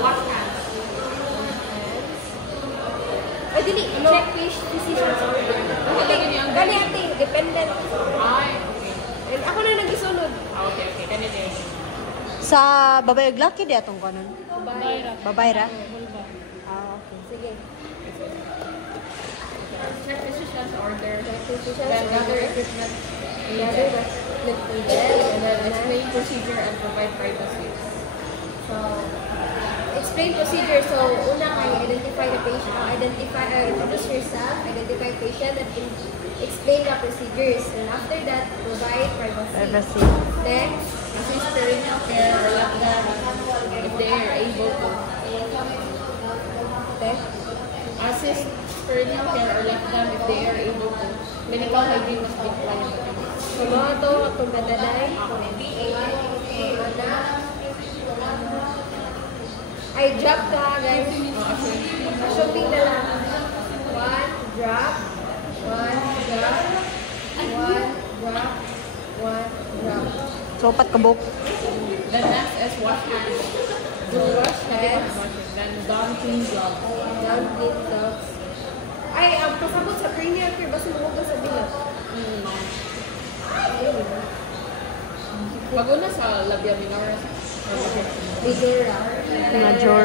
wash hands. Ay, dili. Check fish decisions order. Gani ate, dependent. Ay, okay. And ako na nag-isunod. Okay. Ganito yun. Sa babae ug laki di atong kanon. Babae ra. Okay. Sige. Check decisions order. Check decisions Then gather order. equipment Gather needed. And then explain procedure and provide privacy. So, explain procedure. So, una kay identify the patient, introduce yourself, identify patient, and explain the procedures. And after that, provide privacy. Next, Assist parental care or let them if they are able to. Assist parental care or let them if they are able to. Medical hygiene must be applied. so mga ito, itong badaday. Ay, drop ka, guys. Shopping na lang. One drop. So pat kabuk. Then next is wash hands. Wash hands. Then don clean gloves. Down clean gloves. Ay, ang pasabot sa premier care, basta mahugas sa bilat. Pag una sa labia minor. Bigera. Major.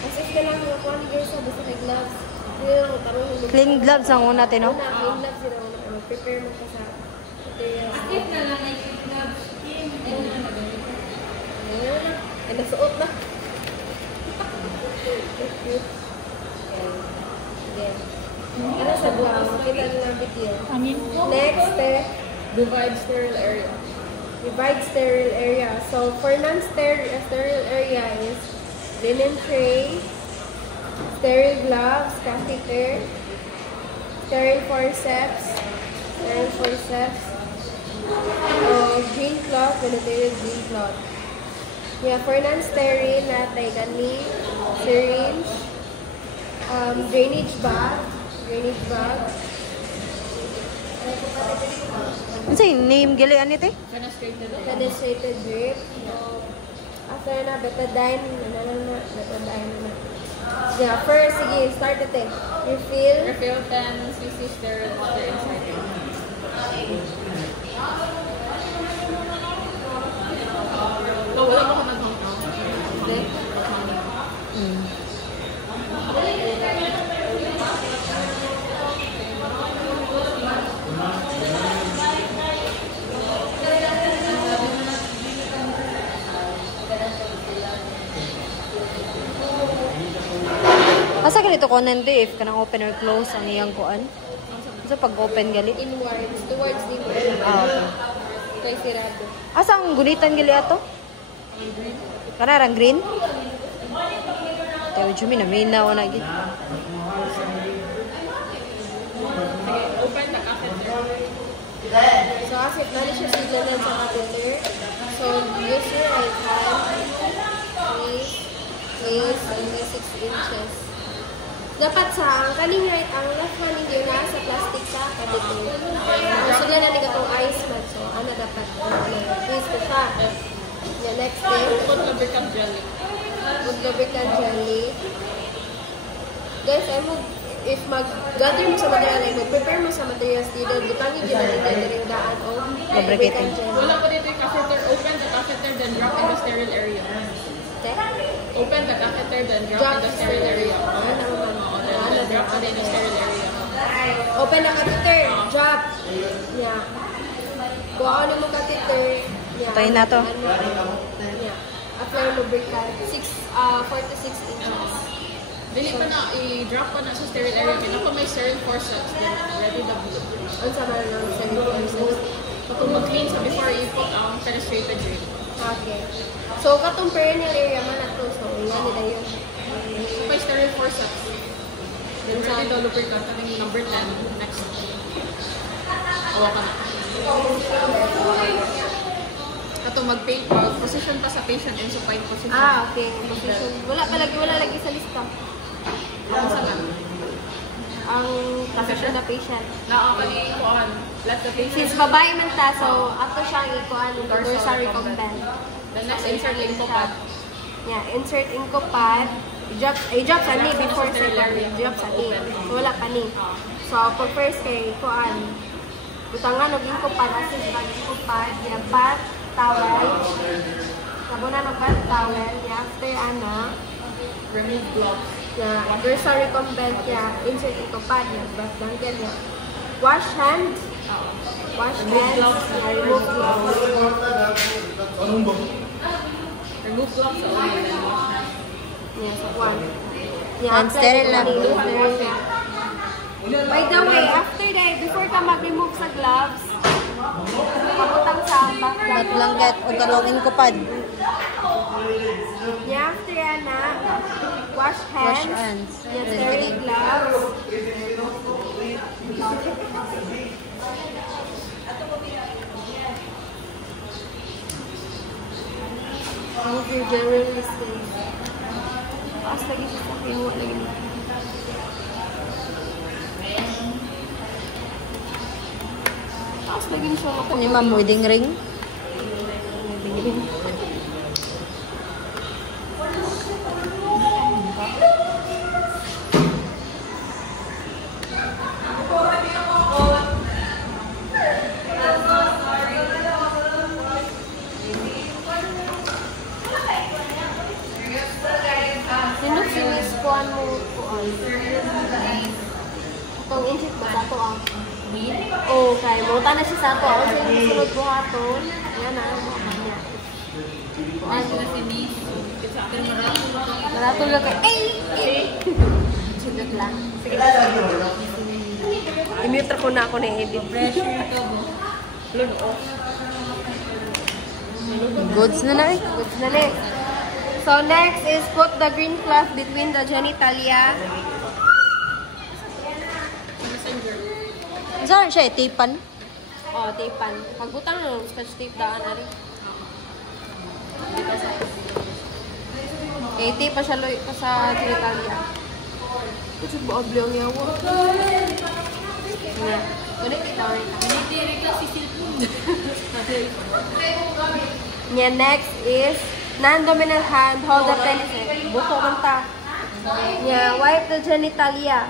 Kasi ka lang yung kung guys, basta may gloves. Pero, tarong Clean gloves ang una tino. Una, clean gloves sila una. Prepare mo ka sa materials. Akit na lang ay clean gloves. Ay, nasuot na. Ano sa blouse? Kita nyo ng video. Next, Divide sterile area. divide sterile area. So, for non-sterile area is linen tray, sterile gloves, catheter, sterile forceps, green cloth, sanitary green cloth. Yeah, for non-sterile, natay gani, syringe, drainage bag, Ano say name gali ani te? fenestrated drip. After na, betadine, betadine na. Yeah, first, sige, start natin. Refill 10 cc sterile water inside it. So, wala mo ka nag-hong-hong? Hindi. Asa ganito konen te if kanang open or close ang iyang kuan? So pag open gali. Inwards, towards the Okay. kay sirado. Asa ang gunitan gali ato? Kanarang green? Tayo jumi na may na gid. Okay, open the catheter. So, as it na siya signalan sa catheter. So, use your right hand. Place under 6 inches. Dapat sa ang kaning right, ang left hand hindi na sa plastic sa catheter. So, yan na itong ice man. So, ano dapat? Twist ko siya. The next step. Put lubricant jelly. Put lubricant jelly. Guys, if mag-gather mo sa material, like mag-prepare mo sa materials dito, butang yung ginagawa yung daan o lubricant jelly. Wala po dito yung catheter. Open the catheter, then drop in the sterile area. Okay? Open the catheter, then drop in the sterile area. Then drop in the sterile area. Open the catheter, drop. Yeah. Kung ano mo catheter, yeah. Tayo na to. Yeah. Apply lubricant, 4 to 6 inches. Dili pa na, i-drop pa na sa sterile area. Kaya pa may sterile forceps, then ready the blue. Ano sa mga lang sterile. So, kung mag-clean sa before i-put ang fenestrated drain. Okay. So, katong perennial area man na to. So, yan nila yun. So, may sterile forceps. Then ready the lubricant. Kaning number 10. Next. Awa ka na. Ato mag-position pa sa patient in supine position. Okay. Position. Wala lagi sa lista. Ano sa nga? Ang position na patient. Nakakalimuan. Let the patient. Since babae man ta, so after siyang ikuan dorsal recumbent. The next insert inco pad. Yeah, insert inco pad. I-drop sa ni before second. I-drop sa ni. So, wala pa ni. So, pag first kay kuan, butangan og inco pad, assist bag inco pad, yeah, pad, towel. Sabunan og pad, towel. Yeah, after ana, Remove gloves. yeah, dorsal recumbent, yeah, insert inco pad, yeah, but dangle, yeah. Wash hands. Wash hands. Yeah, remove gloves. Remove gloves only and then wash hands. Yes, one. Yeah, And sterile lang. By the way, after that, before ka mag-remove sa gloves, pabutang sa Bat blanket o kanong inkopad. yeah, after yan na, wash hands. Wash hands. Yeah, sterile gloves. Remove your general mistake. Taas lagi siya sa kinuha lagi mo. Taas lagi siya ako. Ano ma'am, wedding ring? Sino sinis kuhan mo kuhan? Itong inchik ba sa ito ah? Oo, kaya muta na siya sa ito. Ako siya yung sunod buhaton. Ayan na, mga kanya. Kuhan mo si Miss. Maratol lang kayo. Ay! Sudot lang. Sige na. I-mute ko na ako na edit. Pressure ka mo. Blood off. Goods na na eh. Goods na na. So next is put the green cloth between the genitalia. Messenger. Saan siya eh? Tapan? Oh, tapean. Pagbutang no, scotch tape daan ari. Okay, tape pa siya pa sa genitalia. Ito ba oblong niya wo? Yeah. Ulit ito rin. Hindi ka si Silpun. Yeah, next is non-dominant hand, hold the penis. Buto man ta. Yeah, wipe the genitalia.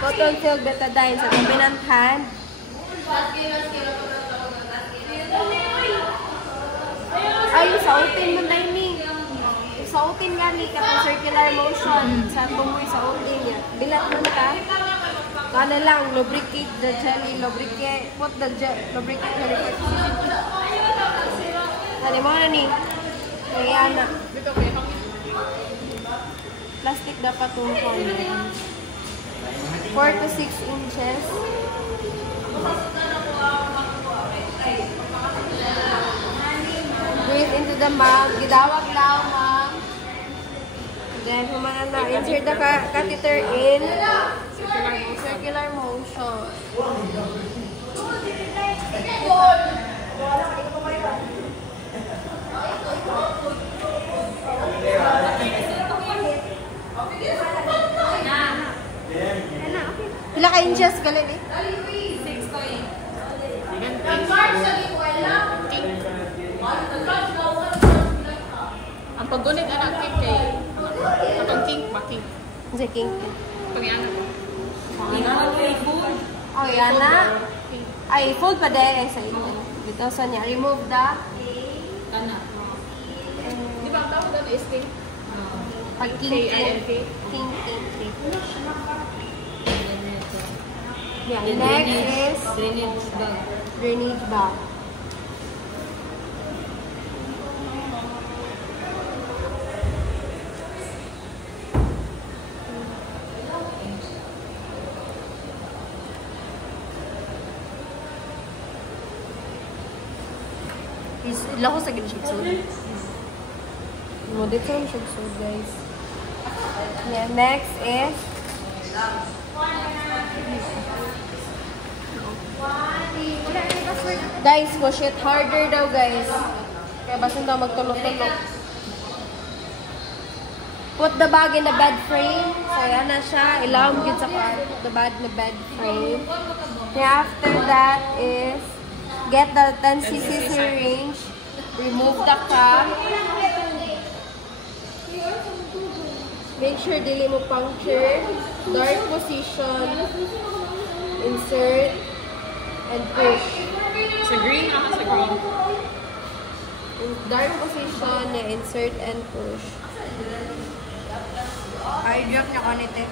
Cotton silk betadine sa dominant hand. Ay, sautin mo na ini. Sautin gani ka circular motion sa tumoy sautin niya. Bilat man ta. Kana lang, lubricate the jelly, lubricate, put the lubricate jelly. Ano mo na ni? Ayan na. Dito kayo. Plastic dapat tungkol. 4 to 6 inches. Breathe into the mouth. Gidawag lang, ma'am. Then, humana na. Insert the catheter in. Circular motion. Pila ka inches galing eh? 6 to 8. Ang paggunit anak kink kay kapag kink ba kink? Kasi king. Pag yan ako. Oh, yan na. Ay, fold pa din sa inyo. Dito sa niya. Remove the Anak. Di ba ang tawag doon is kink? pag-king. K-I-N-K. King. Yeah, next is drainage bag. Ila ko sa ginshotsod. Modit sa siya so guys. Yeah, next is guys, wash it harder daw guys. Kaya basin daw magtulog-tulog. Put the bag in the bed frame. So yan na siya. Ilawag yun sa the bag in the bed frame. Then after that is get the 10cc syringe, remove the cap. Make sure dili mo puncture, dark position, insert, and push. Sa green naman sa green. In dark position, na insert and push. Ay, drop niya ko nito.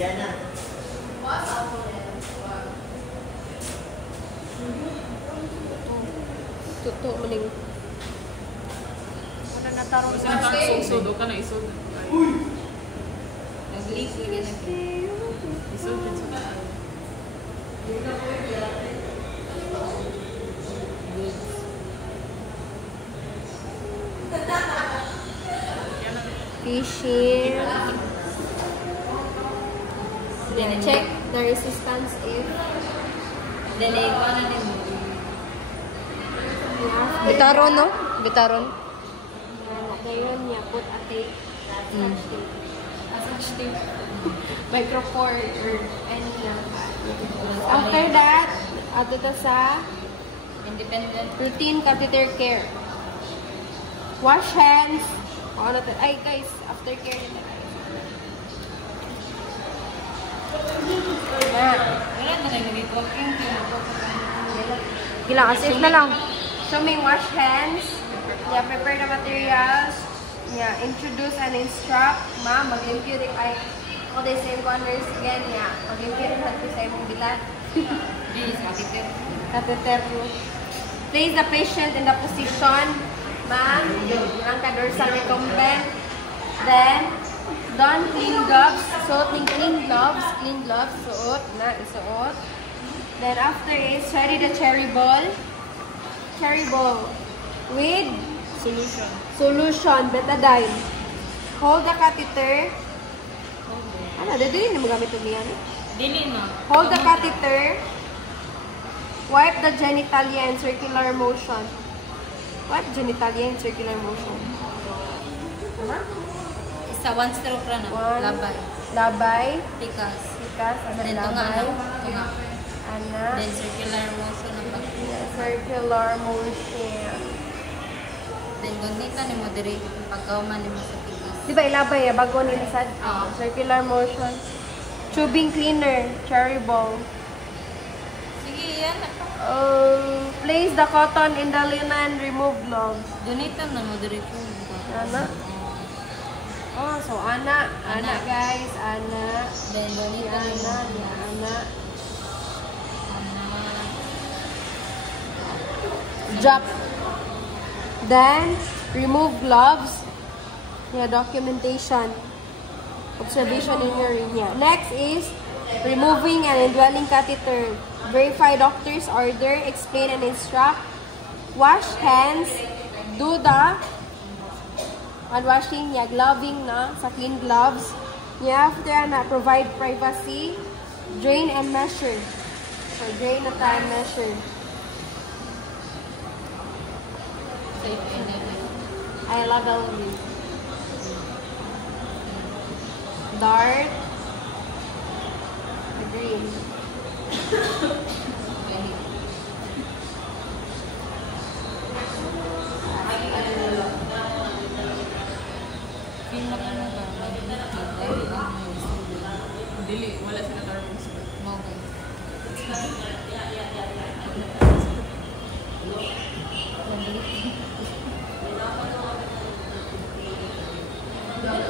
Yan na. Tuto mo ning. Wala na tarong Kasi nakaisod ka na isod. Nag-leak lagi na. Isod din sa taan. Fishing. Check the resistance if. Delay ko na din. Yeah. Bitaron, no? Bitaron. Dayon niya, put a tape. Mm. Attach tape. Micropore or any na. After that, ato ta sa Independent. routine catheter care. Wash hands. Ano to? Ay guys, after care nila guys. Wala na lang nag-walking. Kailangan safe na lang. So may wash hands. Yeah, prepare the materials. Yeah, introduce and instruct. Ma, mag-limpyo din ay all the same corners again. Yeah, mag-limpyo din natin sa imong bilat. Yes, catheter. Catheter. Place the patient in the position. Ma, ang ka-dorsal recumbent. Then, don clean gloves. Suot ng clean gloves. Clean gloves. Suot na, isuot. Then after is, ready the cherry ball. Cherry ball. With solution, betadine. Hold the catheter. Ano, dili na magamit ito niyan. Dili na. Hold the catheter. Wipe the genitalia in circular motion. Wipe genitalia in circular motion. Isa, one stroke ra na. One. Labay. Labay. Tikas. Tikas. Ano, Then tunga na. labay. Tunga. Ana. Then circular motion na pag. Circular motion. Then gunita ni mo diri pagkauman ni mo sa tikas. Di ba ilabay bago nila sa circular motion. Tubing cleaner. Cherry ball. Sige, yan. Place the cotton in the linen. Remove gloves. Gunita na mo diri po. Ana. Oh, so ana. Ana guys. Ana. Then gunita ni mo. Ana. Drop. Then, remove gloves. Yeah, documentation. Observation in urine. Yeah. Next is removing an indwelling catheter. Verify doctor's order. Explain and instruct. Wash hands. Do the hand washing. Yeah, gloving na sa clean gloves. Yeah, after na provide privacy. Drain and measure. So, drain na tayo measure. I love it. Dark. Green. Dili, wala sila tarpos.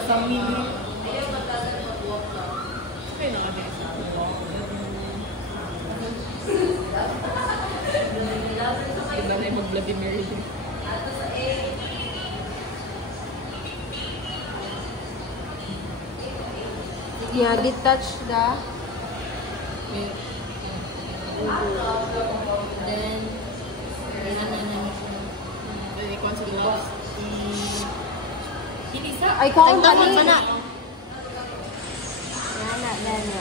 Sa mini. Kaya nakabili sa iba na yung mag-Vladimir. Yeah, detach the Then, Then, ikuan sa gloves. ay kuha ka Tagtapon ni. pa na. Nana.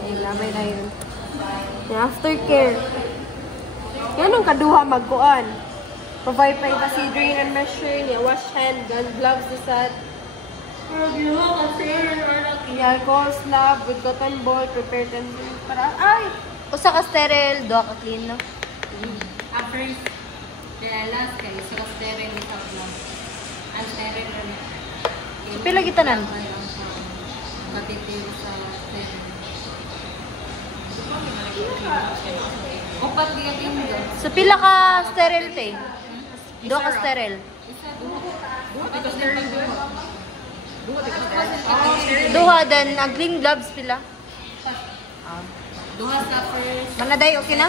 Ay, lamay na yun. Yung aftercare. Yan ang kaduha magkuan. Provide pa iba si drain and measure niya. Wash hand, gun, gloves, the alcohol slab with cotton ball, prepare tendon para ay! Usa ka sterile, duha ka clean, no? After kaya last kay sa sterile ni Tapla. Ang sterile rin. So, pila gitanan? Matitil sa sterile. Upat diya tinggal. So, pila ka sterile, te? Duha ka sterile. Duha ka sterile duha. Duha, then, ang clean gloves pila. Duha sa first. Manaday, okay na?